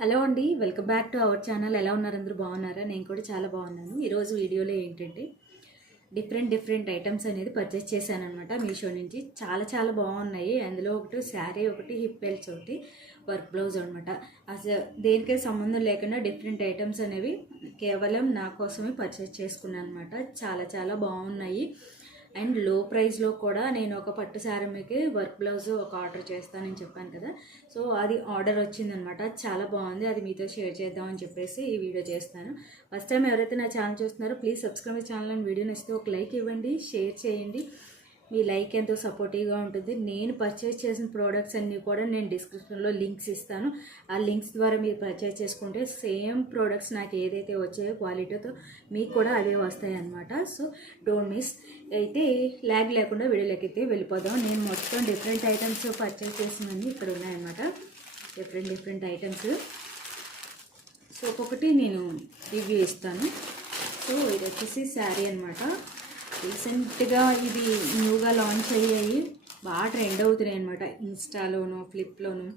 Hello అండి, welcome back to our channel. ఎలా ఉన్నారు? అందరూ బాగున్నారా? నేను కూడా చాలా బాగున్నాను. ఈరోజు వీడియోలో ఏంటంటే డిఫరెంట్ ఐటమ్స్ అనేది పర్చేస్ చేశాను అనమాట మీషో నుంచి. చాలా బాగున్నాయి. అందులో ఒకటి శారీ, ఒకటి హిప్ బెల్ట్స్, ఒకటి వర్క్ బ్లౌజ్ అనమాట. అసలు దేనికే సంబంధం లేకుండా డిఫరెంట్ ఐటమ్స్ అనేవి కేవలం నా కోసమే పర్చేస్ చేసుకున్నాను అనమాట. చాలా బాగున్నాయి. అండ్ లో ప్రైస్లో కూడా నేను ఒక పట్టు శారీకి వర్క్ బ్లౌజ్ ఒక ఆర్డర్ చేస్తానని చెప్పాను కదా. సో అది ఆర్డర్ వచ్చిందనమాట. చాలా బాగుంది. అది మీతో షేర్ చేద్దామని చెప్పేసి ఈ వీడియో చేస్తాను. ఫస్ట్ టైం ఎవరైతే నా ఛానల్ చూస్తున్నారో please subscribe my channel and video నచ్చితే ఒక లైక్ ఇవ్వండి, షేర్ చేయండి. మీ లైక్ ఎంతో సపోర్టివ్గా ఉంటుంది. నేను పర్చేస్ చేసిన ప్రోడక్ట్స్ అన్నీ కూడా నేను డిస్క్రిప్షన్లో లింక్స్ ఇస్తాను. ఆ లింక్స్ ద్వారా మీరు పర్చేస్ చేసుకుంటే సేమ్ ప్రోడక్ట్స్ నాకు ఏదైతే వచ్చాయో క్వాలిటీతో మీకు కూడా అవే వస్తాయి అన్నమాట. So don't miss. అయితే ల్యాగ్ లేకుండా వీడియోలోకి అయితే వెళ్ళిపోదాం. నేను మొత్తం డిఫరెంట్ ఐటమ్స్ పర్చేస్ చేసినవన్నీ ఇక్కడ ఉన్నాయన్నమాట. Different items. సో ఒక్కొక్కటి నేను రివ్యూ ఇస్తాను. సో ఇది వచ్చేసి శారీ అనమాట. రీసెంట్గా ఇది న్యూగా లాంచ్ అయ్యాయి, బాగా ట్రెండ్ అవుతున్నాయి అనమాట. ఇన్స్టాలోను, ఫ్లిప్లోను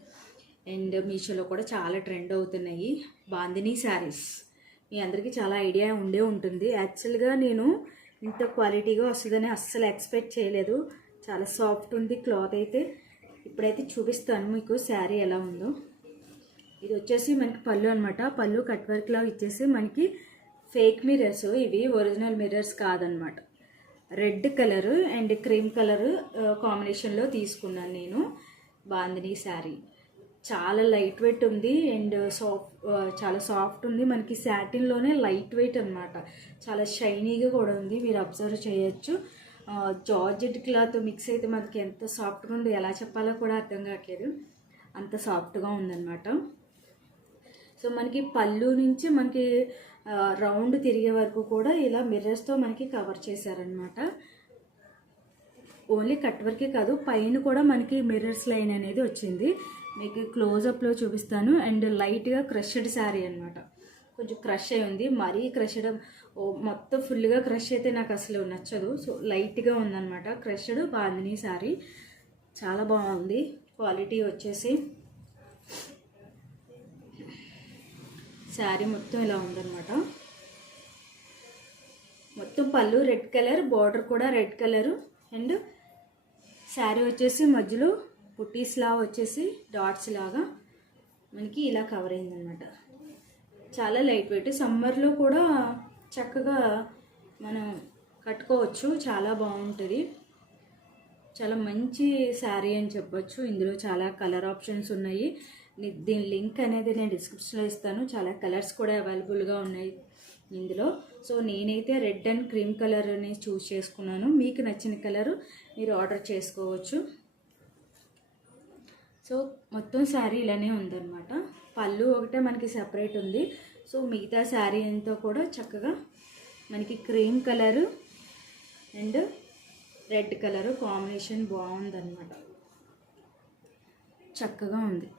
అండ్ మీషోలో కూడా చాలా ట్రెండ్ అవుతున్నాయి బాందినీ శారీస్. మీ అందరికీ చాలా ఐడియా ఉండే ఉంటుంది. యాక్చువల్గా నేను ఇంత క్వాలిటీగా వస్తుందని అస్సలు ఎక్స్పెక్ట్ చేయలేదు. చాలా సాఫ్ట్ ఉంది క్లాత్ అయితే. ఇప్పుడైతే చూపిస్తాను మీకు శారీ ఎలా ఉందో. ఇది వచ్చేసి మనకి పళ్ళు అనమాట. పళ్ళు కట్ వర్క్లా ఇచ్చేసి మనకి ఫేక్ మిర్రర్స్, ఇవి ఒరిజినల్ మిర్రర్స్ కాదనమాట. Red colour and cream colour కాంబినేషన్లో తీసుకున్నాను నేను బాందినీ శారీ. చాలా లైట్ వెయిట్ ఉంది అండ్ చాలా సాఫ్ట్ ఉంది. మనకి శాటిన్లోనే లైట్ వెయిట్ అనమాట. చాలా షైనీగా కూడా ఉంది, మీరు అబ్జర్వ్ చేయొచ్చు. జార్జెట్ క్లాత్ మిక్స్ అయితే మనకి ఎంత సాఫ్ట్గా ఉంది, ఎలా చెప్పాలో కూడా అర్థం కావట్లేదు, అంత సాఫ్ట్గా ఉందన్నమాట. సో మనకి పళ్ళు నుంచి మనకి రౌండ్ తిరిగే వరకు కూడా ఇలా మిర్రర్స్తో మనకి కవర్ చేశారనమాట. ఓన్లీ కట్ వర్కే కాదు, పైన కూడా మనకి మిర్రర్స్ లైన్ అనేది వచ్చింది. మీకు క్లోజప్లో చూపిస్తాను. అండ్ లైట్గా క్రష్డ్ శారీ అనమాట. కొంచెం క్రష్ అయి ఉంది. మరీ క్రష్డ్ మొత్తం ఫుల్గా క్రష్ అయితే నాకు అసలు నచ్చదు. సో లైట్గా ఉందన్నమాట క్రష్డ్ బాందినీ శారీ. చాలా బాగుంది. క్వాలిటీ వచ్చేసి శారీ మొత్తం ఇలా ఉందన్నమాట. మొత్తం పళ్ళు రెడ్ కలర్, బార్డర్ కూడా రెడ్ కలరు. అండ్ శారీ వచ్చేసి మధ్యలో పుట్టీస్లా వచ్చేసి డాట్స్ లాగా మనకి ఇలా కవర్ అయిందనమాట. చాలా లైట్ వెయిట్. సమ్మర్లో కూడా చక్కగా మనం కట్టుకోవచ్చు. చాలా బాగుంటుంది. చాలా మంచి శారీ అని చెప్పొచ్చు. ఇందులో చాలా కలర్ ఆప్షన్స్ ఉన్నాయి. దీని లింక్ అనేది నేను డిస్క్రిప్షన్లో ఇస్తాను. చాలా కలర్స్ కూడా అవైలబుల్గా ఉన్నాయి ఇందులో. సో నేనైతే రెడ్ అండ్ క్రీమ్ కలర్ని చూస్ చేసుకున్నాను. మీకు నచ్చిన కలరు మీరు ఆర్డర్ చేసుకోవచ్చు. సో మొత్తం శారీ ఇలానే ఉందన్నమాట. పళ్ళు ఒకటే మనకి సెపరేట్ ఉంది. సో మిగతా శారీ అంతా కూడా చక్కగా మనకి cream colour and red colour combination బాగుందన్నమాట. చక్కగా ఉంది.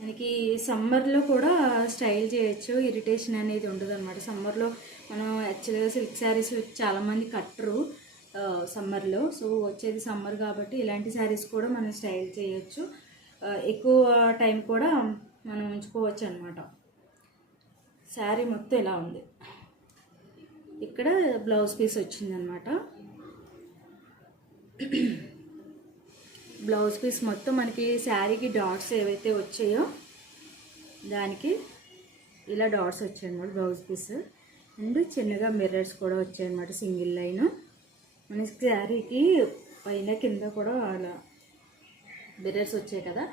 మనకి సమ్మర్లో కూడా స్టైల్ చేయొచ్చు, ఇరిటేషన్ అనేది ఉండదు అనమాట. సమ్మర్లో మనం యాక్చువల్గా సిల్క్ శారీస్ చాలామంది కట్టరు సమ్మర్లో. సో వచ్చేది సమ్మర్ కాబట్టి ఇలాంటి శారీస్ కూడా మనం స్టైల్ చేయొచ్చు. ఎక్కువ టైం కూడా మనం ఉంచుకోవచ్చు అనమాట. శారీ మొత్తం ఇలా ఉంది. ఇక్కడ బ్లౌజ్ పీస్ వచ్చిందనమాట. బ్లౌజ్ పీస్ మొత్తం మనకి శారీకి డాట్స్ ఏవైతే వచ్చాయో దానికి ఇలా డాట్స్ వచ్చాయి అన్నమాట బ్లౌజ్ పీస్. అండ్ చిన్నగా మిర్రర్స్ కూడా వచ్చాయి అన్నమాట, సింగిల్ లైన్. మన శారీకి పైన కింద కూడా అలా మిర్రర్స్ వచ్చాయి కదా,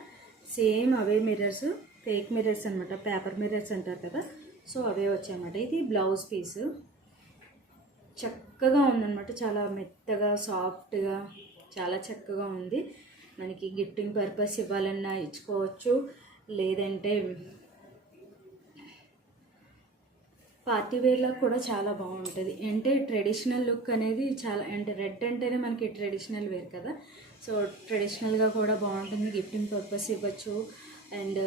సేమ్ అవే మిర్రర్స్, ఫేక్ మిర్రర్స్ అనమాట, పేపర్ మిర్రర్స్ అంటారు కదా. సో అవే వచ్చాయన్నమాట. ఇది బ్లౌజ్ పీస్. చక్కగా ఉందన్నమాట. చాలా మెత్తగా సాఫ్ట్గా చాలా చక్కగా ఉంది. మనకి గిఫ్టింగ్ పర్పస్ ఇవ్వాలన్నా ఇచ్చుకోవచ్చు, లేదంటే పార్టీ వేర్లో కూడా చాలా బాగుంటుంది. అంటే ట్రెడిషనల్ లుక్ అనేది చాలా, అంటే రెడ్ అంటేనే మనకి ట్రెడిషనల్ వేర్ కదా. సో ట్రెడిషనల్గా కూడా బాగుంటుంది. గిఫ్టింగ్ పర్పస్ ఇవ్వచ్చు. అండ్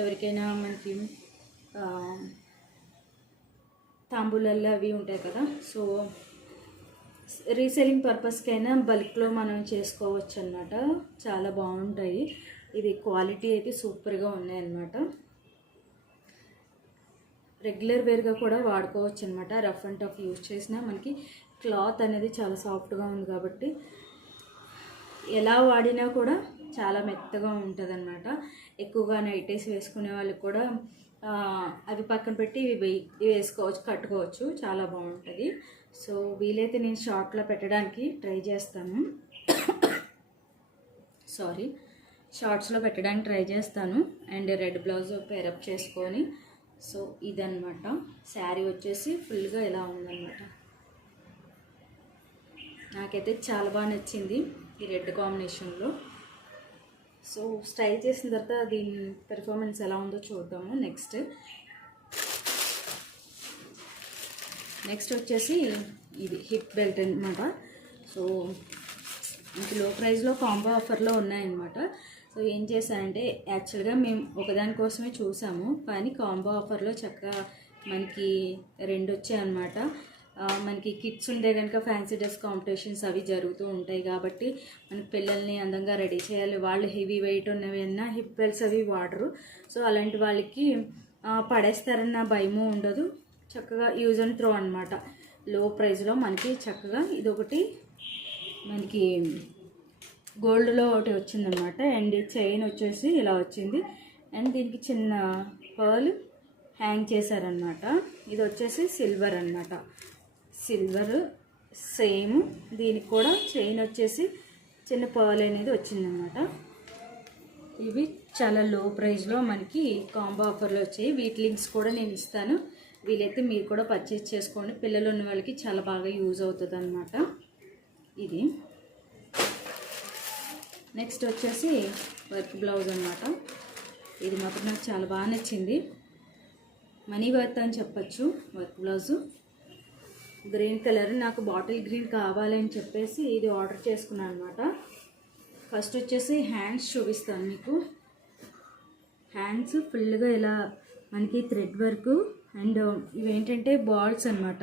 ఎవరికైనా మనకి తాంబూలల్లో అవి ఉంటాయి కదా, సో రీసేలింగ్ పర్పస్కైనా బల్క్లో మనం చేసుకోవచ్చు అన్నమాట. చాలా బాగుంటాయి. ఇది క్వాలిటీ అయితే సూపర్గా ఉన్నాయన్నమాట. రెగ్యులర్ వేర్గా కూడా వాడుకోవచ్చు అనమాట. రఫ్ అండ్ టఫ్ యూజ్ చేసినా మనకి క్లాత్ అనేది చాలా సాఫ్ట్గా ఉంది కాబట్టి ఎలా వాడినా కూడా చాలా మెత్తగా ఉంటుంది అనమాట. ఎక్కువగా నైటీస్ వేసుకునే వాళ్ళకి కూడా అవి పక్కన పెట్టి ఇవి వేసుకోవచ్చు, కట్టుకోవచ్చు, చాలా బాగుంటుంది. సో వీలైతే నేను షార్ట్లో పెట్టడానికి ట్రై చేస్తాను, షార్ట్స్లో పెట్టడానికి ట్రై చేస్తాను. అండ్ రెడ్ బ్లౌజ్ పేరప్ చేసుకొని, సో ఇదన్నమాట. శారీ వచ్చేసి ఫుల్గా ఇలా ఉందన్నమాట. నాకైతే చాలా బాగా నచ్చింది ఈ రెడ్ కాంబినేషన్లో. సో స్టైల్ చేసిన తర్వాత దీని పెర్ఫార్మెన్స్ ఎలా ఉందో చూద్దాము. నెక్స్ట్ వచ్చేసి ఇది హిప్ బెల్ట్ అనమాట. సో ఇంక లో ప్రైస్లో కాంబో ఆఫర్లో ఉన్నాయన్నమాట. సో ఏం చేశానంటే యాక్చువల్గా మేము ఒకదానికోసమే చూసాము, కానీ కాంబో ఆఫర్లో చక్కగా మనకి 2 వచ్చాయన్నమాట. మనకి కిడ్స్ ఉంటే కనుక ఫ్యాన్సీ డ్రెస్ కాంపిటీషన్స్ అవి జరుగుతూ ఉంటాయి కాబట్టి మనకి పిల్లల్ని అందంగా రెడీ చేయాలి. వాళ్ళు హెవీ వెయిట్ ఉన్నవన్నా హిప్ బెల్ట్స్ అవి వాడరు. సో అలాంటి వాళ్ళకి పడేస్తారన్న భయము ఉండదు. చక్కగా యూజ్ అండ్ త్రో అనమాట. లో ప్రైస్లో మనకి చక్కగా ఇదొకటి మనకి గోల్డ్లో ఒకటి వచ్చిందనమాట. అండ్ చైన్ వచ్చేసి ఇలా వచ్చింది. అండ్ దీనికి చిన్న పర్ల్ హ్యాంగ్ చేశారనమాట. ఇది వచ్చేసి సిల్వర్ అనమాట. సిల్వర్ సేమ్, దీనికి కూడా చైన్ వచ్చేసి చిన్న పర్ల్ అనేది వచ్చిందనమాట. ఇవి చాలా లో ప్రైస్లో మనకి కాంబో ఆఫర్లో వచ్చాయి. వీటి లింక్స్ కూడా నేను ఇస్తాను, వీలైతే మీరు కూడా పర్చేస్ చేసుకోండి. పిల్లలు ఉన్న వాళ్ళకి చాలా బాగా యూజ్ అవుతుంది అనమాట. ఇది నెక్స్ట్ వచ్చేసి వర్క్ బ్లౌజ్ అనమాట. ఇది మాత్రం నాకు చాలా బాగా నచ్చింది. మనీ వర్త్ అని చెప్పచ్చు. వర్క్ బ్లౌజు గ్రీన్ కలర్, నాకు బాటిల్ గ్రీన్ కావాలని చెప్పేసి ఇది ఆర్డర్ చేసుకున్నాను అనమాట. ఫస్ట్ వచ్చేసి హ్యాండ్స్ చూపిస్తాను మీకు. హ్యాండ్స్ ఫుల్గా ఇలా మనకి థ్రెడ్ వర్క్ అండ్ ఇవేంటంటే బాల్స్ అనమాట.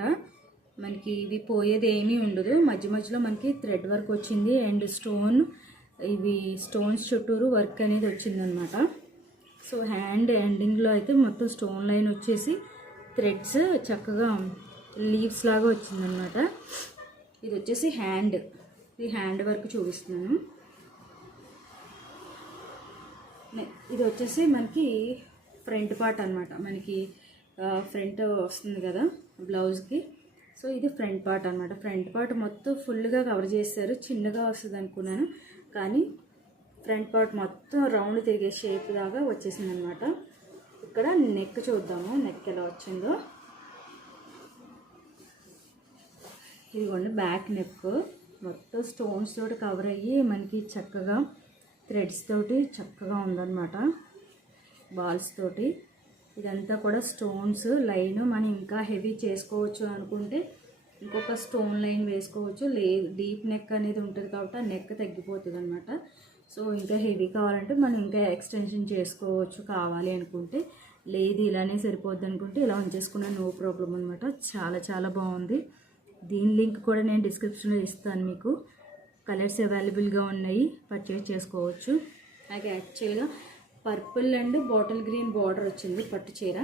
మనకి ఇవి పోయేది ఏమీ ఉండదు. మధ్య మధ్యలో మనకి థ్రెడ్ వర్క్ వచ్చింది అండ్ ఇవి స్టోన్స్ చుట్టూరు వర్క్ అనేది వచ్చిందనమాట. సో హ్యాండ్ ఎండింగ్లో అయితే మొత్తం స్టోన్ లైన్ వచ్చేసి థ్రెడ్స్ చక్కగా లీవ్స్ లాగా వచ్చిందనమాట. ఇది వచ్చేసి ఈ హ్యాండ్ వర్క్ చూపిస్తున్నాను. ఇది వచ్చేసి మనకి ఫ్రంట్ పార్ట్ అనమాట. మనకి ఫ్రంట్ వస్తుంది కదా బ్లౌజ్కి. సో ఇది ఫ్రంట్ పార్ట్ అనమాట. ఫ్రంట్ పార్ట్ మొత్తం ఫుల్గా కవర్ చేశారు. చిన్నగా వస్తుంది అనుకున్నాను, కానీ ఫ్రంట్ పార్ట్ మొత్తం రౌండ్ తిరిగే షేప్ దాకా వచ్చేసింది అనమాట. ఇక్కడ నెక్ చూద్దాము, నెక్ ఎలా వచ్చిందో. ఇదిగోండి బ్యాక్ నెక్ మొత్తం స్టోన్స్ తోటి కవర్ అయ్యి మనకి చక్కగా థ్రెడ్స్ తోటి చక్కగా ఉందన్నమాట, బాల్స్ తోటి. ఇదంతా కూడా స్టోన్స్ లైన్. మనం ఇంకా హెవీ చేసుకోవచ్చు అనుకుంటే ఇంకొక స్టోన్ లైన్ వేసుకోవచ్చు. లేదు, డీప్ నెక్ అనేది ఉంటుంది కాబట్టి ఆ నెక్ తగ్గిపోతుంది అనమాట. సో ఇంకా హెవీ కావాలంటే మనం ఇంకా ఎక్స్టెన్షన్ చేసుకోవచ్చు కావాలి అనుకుంటే. లేదు ఇలానే సరిపోద్ది అనుకుంటే ఇలా ఉంచేసుకున్నా నో ప్రాబ్లం అనమాట. చాలా చాలా బాగుంది. దీని లింక్ కూడా నేను డిస్క్రిప్షన్లో ఇస్తాను మీకు. కలర్స్ అవైలబుల్గా ఉన్నాయి, పర్చేస్ చేసుకోవచ్చు. నాకు యాక్చువల్గా purple and bottle green border వచ్చింది పట్టు చీర.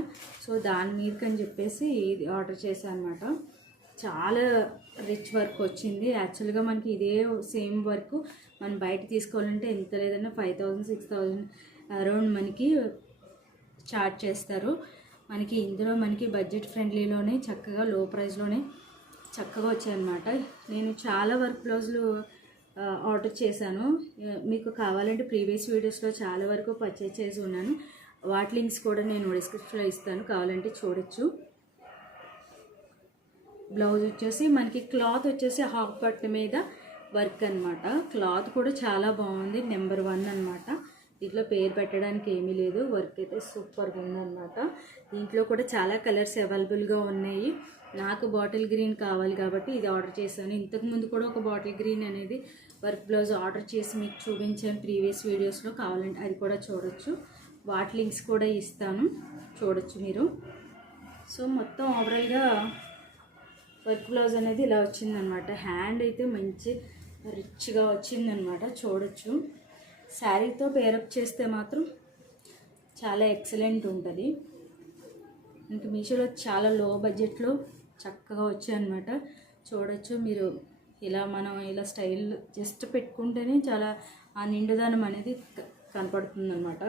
సో దాని మీదకి అని చెప్పేసి ఇది ఆర్డర్ చేశాను అనమాట. చాలా రిచ్ వర్క్ వచ్చింది. యాక్చువల్గా మనకి ఇదే సేమ్ వర్క్ మనం బయట తీసుకోవాలంటే ఎంత లేదన్నా 5,000 6,000 అరౌండ్ మనకి చార్జ్ చేస్తారు. మనకి ఇందులో మనకి బడ్జెట్ ఫ్రెండ్లీలోనే చక్కగా లో ప్రైస్లోనే చక్కగా వచ్చాయన్నమాట. నేను చాలా వర్క్ బ్లౌజులు ఆర్డర్ చేశాను. మీకు కావాలంటే ప్రీవియస్ వీడియోస్లో చాలా వరకు పర్చేజ్ చేసి ఉన్నాను. వాటి లింక్స్ కూడా నేను డిస్క్రిప్షన్లో ఇస్తాను, కావాలంటే చూడొచ్చు. బ్లౌజ్ వచ్చేసి మనకి క్లాత్ వచ్చేసి హాఫ్ పట్టు మీద వర్క్ అనమాట. క్లాత్ కూడా చాలా బాగుంది, నెంబర్ 1 అనమాట. దీంట్లో పేరు పెట్టడానికి ఏమీ లేదు. వర్క్ అయితే సూపర్గా ఉందన్నమాట. దీంట్లో కూడా చాలా కలర్స్ అవైలబుల్గా ఉన్నాయి. నాకు బాటిల్ గ్రీన్ కావాలి కాబట్టి ఇది ఆర్డర్ చేశాను. ఇంతకుముందు కూడా ఒక బాటిల్ గ్రీన్ అనేది వర్క్ బ్లౌజ్ ఆర్డర్ చేసి మీకు చూపించాను ప్రీవియస్ వీడియోస్లో, కావాలంటే అది కూడా చూడొచ్చు. వాటి లింక్స్ కూడా ఇస్తాను, చూడొచ్చు మీరు. సో మొత్తం ఓవరాల్గా వర్క్ బ్లౌజ్ అనేది ఇలా వచ్చిందనమాట. హ్యాండ్ అయితే మంచి రిచ్గా వచ్చిందనమాట, చూడొచ్చు. శారీతో పేరప్ చేస్తే మాత్రం చాలా ఎక్సలెంట్ ఉంటుంది. ఇంకా మీషోలో చాలా లో బడ్జెట్లో చక్కగా వచ్చాయన్నమాట. చూడొచ్చు మీరు. ఇలా మనం ఇలా స్టైల్ జస్ట్ పెట్టుకుంటేనే చాలా ఆ నిండుదనం అనేది కనపడుతుంది అనమాట.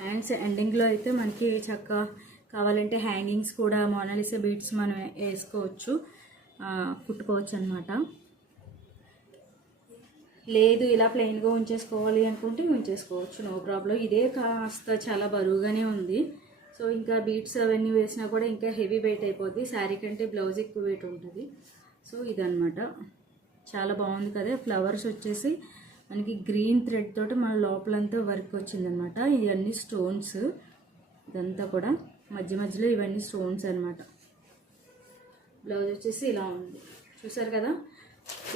హ్యాండ్స్ ఎండింగ్లో అయితే మనకి చక్కగా కావాలంటే హ్యాంగింగ్స్ కూడా మోనాలిసా బీడ్స్ మనం వేసుకోవచ్చు, కుట్టుకోవచ్చు అనమాట. లేదు ఇలా ప్లెయిన్గా ఉంచేసుకోవాలి అనుకుంటే ఉంచేసుకోవచ్చు, నో ప్రాబ్లం. ఇదే కాస్త చాలా బరువుగానే ఉంది. సో ఇంకా బీట్స్ అవన్నీ వేసినా కూడా ఇంకా హెవీ వెయిట్ అయిపోద్ది. శారీ కంటే బ్లౌజ్ ఎక్కువ వెయిట్ ఉంటుంది. సో ఇదనమాట, చాలా బాగుంది కదా. ఫ్లవర్స్ వచ్చేసి మనకి గ్రీన్ థ్రెడ్ తోటి మన లోపలంతా వర్క్ వచ్చిందనమాట. ఇవన్నీ స్టోన్స్, ఇదంతా కూడా మధ్య మధ్యలో ఇవన్నీ స్టోన్స్ అనమాట. బ్లౌజ్ వచ్చేసి ఇలా ఉంది, చూసారు కదా.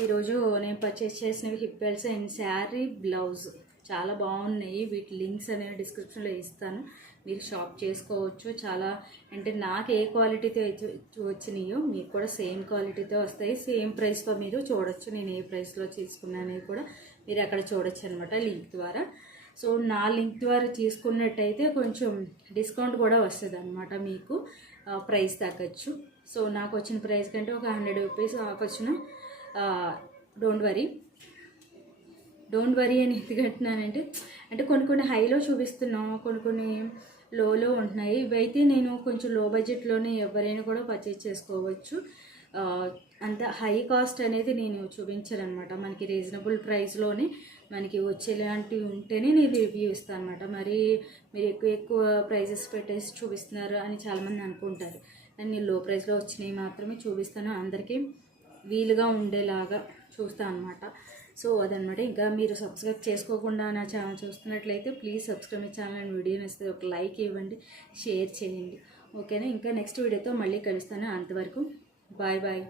ఈరోజు నేను పర్చేస్ చేసినవి hip belts and sari blouse చాలా బాగున్నాయి. వీటి లింక్స్ అనేవి డిస్క్రిప్షన్లో ఇస్తాను, మీరు షాప్ చేసుకోవచ్చు. చాలా అంటే నాకు ఏ క్వాలిటీతో వచ్చినాయో మీకు కూడా సేమ్ క్వాలిటీతో వస్తాయి. సేమ్ ప్రైస్లో మీరు చూడొచ్చు. నేను ఏ ప్రైస్లో తీసుకున్నానని కూడా మీరు అక్కడ చూడొచ్చు అనమాట లింక్ ద్వారా. సో నా లింక్ ద్వారా తీసుకున్నట్టయితే కొంచెం డిస్కౌంట్ కూడా వస్తుంది అనమాట, మీకు ప్రైస్ తగ్గచ్చు. సో నాకు వచ్చిన ప్రైస్ కంటే ఒక 100 రూపీస్ ఆఫ్ వచ్చిన డోంట్ వరీ అని ఎందుకంటున్నానంటే, అంటే కొన్ని హైలో చూపిస్తున్నాం, కొన్ని లోలో ఉంటున్నాయి. ఇవైతే నేను కొంచెం లో బడ్జెట్లోనే ఎవరైనా కూడా పర్చేజ్ చేసుకోవచ్చు. అంత హై కాస్ట్ అనేది నేను చూపించాను అనమాట. మనకి రీజనబుల్ ప్రైస్లోనే మనకి వచ్చేలాంటివి ఉంటేనే నేను రివ్యూ ఇస్తాను అనమాట. మరి మీరు ఎక్కువ ప్రైజెస్ పెట్టేసి చూపిస్తున్నారు అని చాలామంది అనుకుంటారు. నేను లో ప్రైస్లో వచ్చినవి మాత్రమే చూపిస్తాను, అందరికీ వీలుగా ఉండేలాగా చూస్తాను అనమాట. సో అదనమాట. ఇంకా మీరు సబ్స్క్రైబ్ చేసుకోకుండా నా ఛానల్ చూస్తున్నట్లయితే please subscribe my channel and video నచ్చితే ఒక లైక్ ఇవ్వండి, షేర్ చేయండి. ఓకేనా. ఇంకా నెక్స్ట్ వీడియోతో మళ్ళీ కలుస్తాను. అంతవరకు బాయ్ బాయ్.